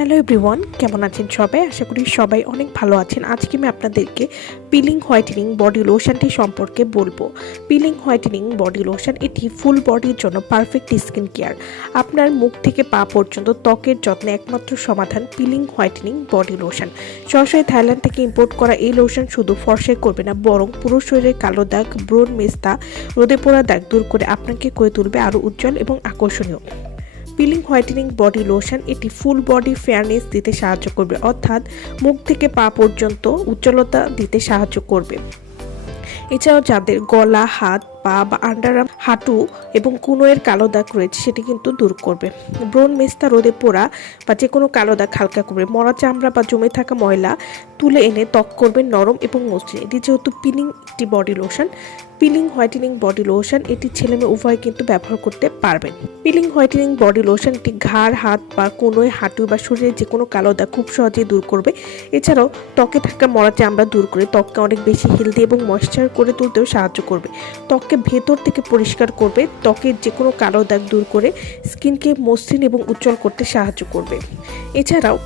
Hello everyone, কেমন আছেন সবাই? আশা করি সবাই অনেক ভালো আছেন। আজকে আমি আপনাদেরকে পিলিং হোয়াইটেনিং বডি লোশনটি সম্পর্কে বলব। পিলিং হোয়াইটেনিং বডি লোশন, এটি ফুল বডির জন্য পারফেক্ট স্কিন কেয়ার। আপনার মুখ থেকে পা পর্যন্ত ত্বকের যত্নে একমাত্র সমাধান পিলিং হোয়াইটেনিং বডি লোশন। সরাসরি থাইল্যান্ড থেকে ইম্পোর্ট করা এই লোশন শুধু ফর্সাই করবে না, বরং পুরো শরীরে কালো দাগ ব্রণ মেস্তা, রোদে পোড়া দাগ দূর করে আপনাকে করে তুলবে আরও উজ্জ্বল এবং আকর্ষণীয়। পিলিং হোয়াইটেনিং বডি লোশন এটি ফুল বডি ফেয়ারনেস দিতে সাহায্য করবে, অর্থাৎ মুখ থেকে পা পর্যন্ত উজ্জ্বলতা দিতে সাহায্য করবে। এছাড়াও যাদের গলা, হাত পা বা আন্ডারআর্ম হাঁটু এবং কুনোয়ের কালো দাগ রয়েছে, সেটি কিন্তু দূর করবে। ব্রণ মেস্তা রোদে পোড়া বা যে কোনো কালো দাগ হালকা করবে। মরা চামড়া বা জমে থাকা ময়লা তুলে এনে ত্বক করবে নরম এবং মসৃণ। এটি যেহেতু পিলিং একটি body lotion, peeling whitening body lotion, এটি ছেলে মেয়ে উভয় কিন্তু ব্যবহার করতে পারবেন। পিলিং হোয়াইটেনিং বডি লোশন এটি ঘাড়, হাত বা কোনোয়, হাঁটু বা শরীরে যে কোনো কালো দাগ খুব সহজেই দূর করবে। এছাড়াও ত্বকে থাকা মরা চামড়া দূর করে ত্বককে অনেক বেশি হেলদি এবং ময়েশ্চার করে তুলতেও সাহায্য করবে। ত্বককে ভেতর থেকে পরিষ্কার করবে, ত্বকের যে কোনো কালো দাগ দূর করে স্কিনকে মসৃণ এবং উজ্জ্বল করতে সাহায্য করবে। এছাড়াও,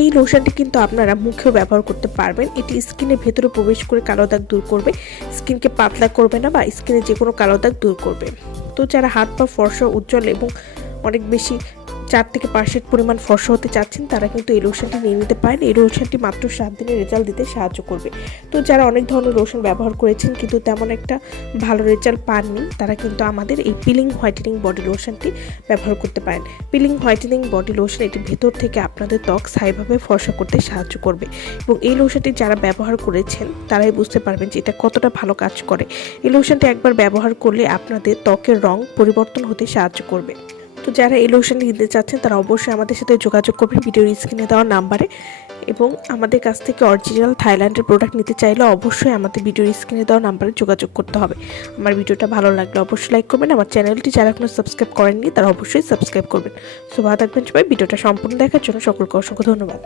এই লোশনটি কিন্তু আপনারা মুখেও ব্যবহার করতে পারবেন। এটি স্কিনের ভেতরে প্রবেশ করে কালো দাগ দূর করবে, স্কিনকে পাতলা করবে না বা স্কিনে যে কোনো কালো দাগ দূর করবে। তো যারা হাত পা ফর্সা, উজ্জ্বল এবং অনেক বেশি চার থেকে পাঁচশো পরিমাণ ফর্সা হতে চাচ্ছেন, তারা কিন্তু এই লোশনটি নিয়ে নিতে পারেন। এই লোশনটি মাত্র সাত দিনে রেজাল্ট দিতে সাহায্য করবে। তো যারা অনেক ধরনের লোশন ব্যবহার করেছেন কিন্তু তেমন একটা ভালো রেজাল্ট পাননি, তারা কিন্তু আমাদের এই পিলিং হোয়াইটেনিং বডি লোশনটি ব্যবহার করতে পারেন। পিলিং হোয়াইটেনিং বডি লোশন এটি ভেতর থেকে আপনাদের ত্বক স্থায়ীভাবে ফর্সা করতে সাহায্য করবে। এবং এই লোশনটি যারা ব্যবহার করেছেন, তারাই বুঝতে পারবেন যে এটা কতটা ভালো কাজ করে। এই লোশনটি একবার ব্যবহার করলে আপনাদের ত্বকের রং পরিবর্তন হতে সাহায্য করবে। তো যারা এই লোকশন কিনতে চাচ্ছেন, তারা অবশ্যই আমাদের সাথে যোগাযোগ করবেন ভিডিওর স্ক্রিনে দেওয়া নাম্বারে এবং আমাদের কাছ থেকে অরিজিনাল থাইল্যান্ডের প্রোডাক্ট নিতে চাইলে অবশ্যই আমাদের ভিডিওর স্ক্রিনে দেওয়া নাম্বারে যোগাযোগ করতে হবে। আমার ভিডিওটা ভালো লাগলে অবশ্যই লাইক করবেন। আমার চ্যানেলটি যারা এখনও সাবস্ক্রাইব করেননি, তারা অবশ্যই সাবস্ক্রাইব করবেন। সো ভালো থাকবেন সবাই। ভিডিওটা সম্পূর্ণ দেখার জন্য সকলকে অসংখ্য ধন্যবাদ।